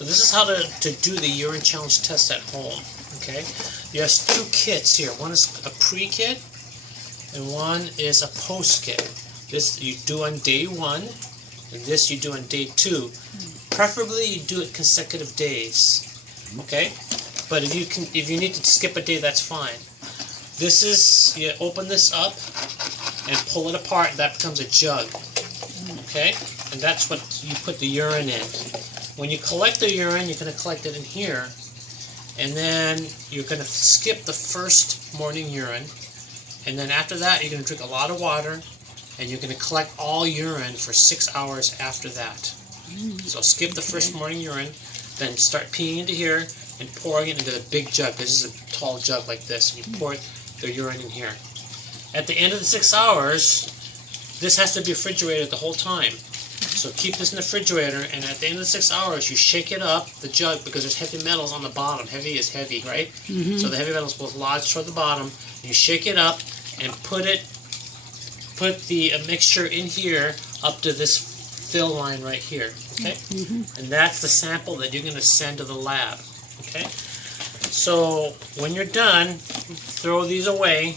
So this is how to do the urine challenge test at home. Okay, there's two kits here. One is a pre-kit and one is a post-kit. This you do on day 1 and this you do on day 2. Preferably you do it consecutive days. Okay, but if you need to skip a day, that's fine. This is, you open this up and pull it apart, that becomes a jug. Okay, and that's what you put the urine in. When you collect the urine, you're going to collect it in here, and then you're going to skip the first morning urine, and then after that you're going to drink a lot of water, and you're going to collect all urine for 6 hours after that. So skip the first morning urine, then start peeing into here and pouring it into the big jug. This is a tall jug like this, and you pour the urine in here. At the end of the 6 hours, this has to be refrigerated the whole time. So keep this in the refrigerator, and at the end of the 6 hours, you shake it up, the jug, because there's heavy metals on the bottom. Heavy is heavy, right? So the heavy metals both lodge toward the bottom. You shake it up and put the mixture in here up to this fill line right here. Okay, and that's the sample that you're going to send to the lab. Okay, so when you're done, throw these away,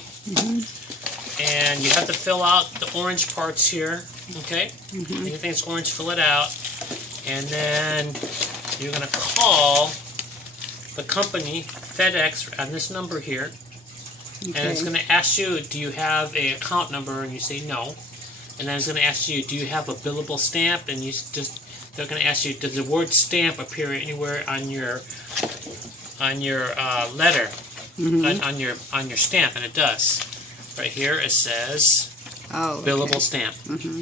and you have to fill out the orange parts here. Okay, anything that's orange, fill it out, and then you're going to call the company, FedEx, on this number here, and it's going to ask you, do you have an account number, and you say no, and then it's going to ask you, do you have a billable stamp, and they're going to ask you, does the word stamp appear anywhere on your letter, on your stamp, and it does. Right here it says billable stamp.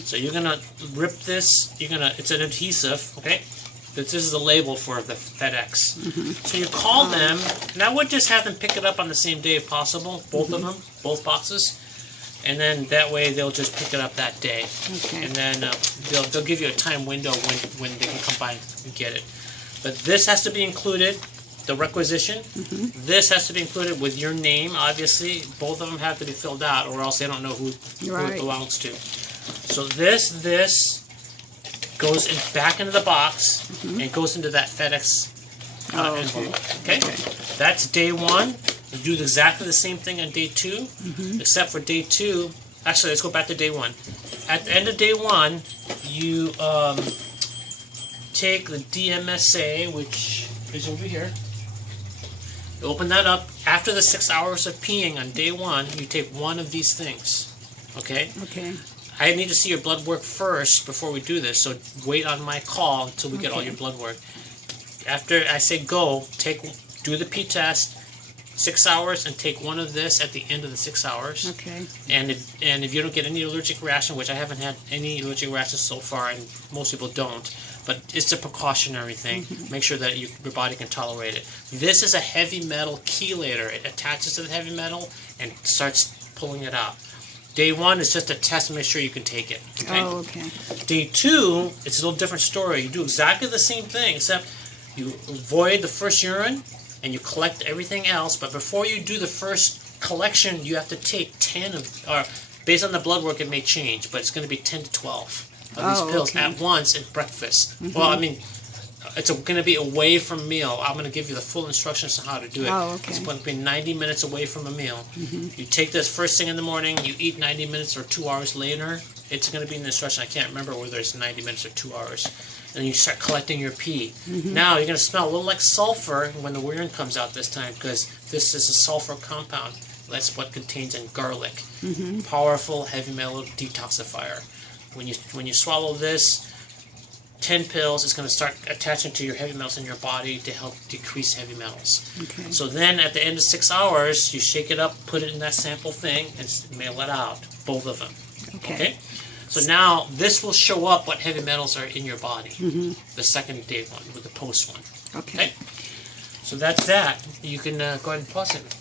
So you're gonna rip this. It's an adhesive. Okay, this is the label for the FedEx. So you call them, and I would just have them pick it up on the same day if possible, both of them, both boxes, and then that way they'll just pick it up that day. And then they'll give you a time window when they can come by and get it. But this has to be included. The requisition, this has to be included with your name, obviously. Both of them have to be filled out, or else they don't know who it belongs to. So this goes back into the box and goes into that FedEx envelope. Okay? That's day 1. You do exactly the same thing on day 2, except for day 2. Actually, let's go back to day 1. At the end of day 1, you take the DMSA, which is over here. You open that up. After the 6 hours of peeing on day 1, you take one of these things. Okay? I need to see your blood work first before we do this, so wait on my call until we get all your blood work. After I say go, do the pee test, 6 hours, and take one of this at the end of the 6 hours. And if you don't get any allergic reaction, which I haven't had any allergic reactions so far, and most people don't, but it's a precautionary thing. Make sure that your body can tolerate it. This is a heavy metal chelator. It attaches to the heavy metal and starts pulling it out. Day 1 is just a test to make sure you can take it. Day 2, it's a little different story. You do exactly the same thing, except you avoid the first urine and you collect everything else. But before you do the first collection, you have to take 10 of, or based on the blood work, it may change, but it's going to be 10 to 12. Of these pills at once at breakfast. Well, I mean, it's going to be away from meal. I'm going to give you the full instructions on how to do it. It's going to be 90 minutes away from a meal. You take this first thing in the morning, you eat 90 minutes or 2 hours later. It's going to be in the instruction. I can't remember whether it's 90 minutes or 2 hours. And you start collecting your pee. Now, you're going to smell a little like sulfur when the urine comes out this time, because this is a sulfur compound. That's what contains in garlic. Powerful heavy metal detoxifier. When you swallow this, 10 pills is going to start attaching to your heavy metals in your body to help decrease heavy metals. So then at the end of 6 hours, you shake it up, put it in that sample thing, and mail it out, both of them. Okay? So now this will show up what heavy metals are in your body, the second day one with the post one. Okay? So that's that. You can go ahead and pause it.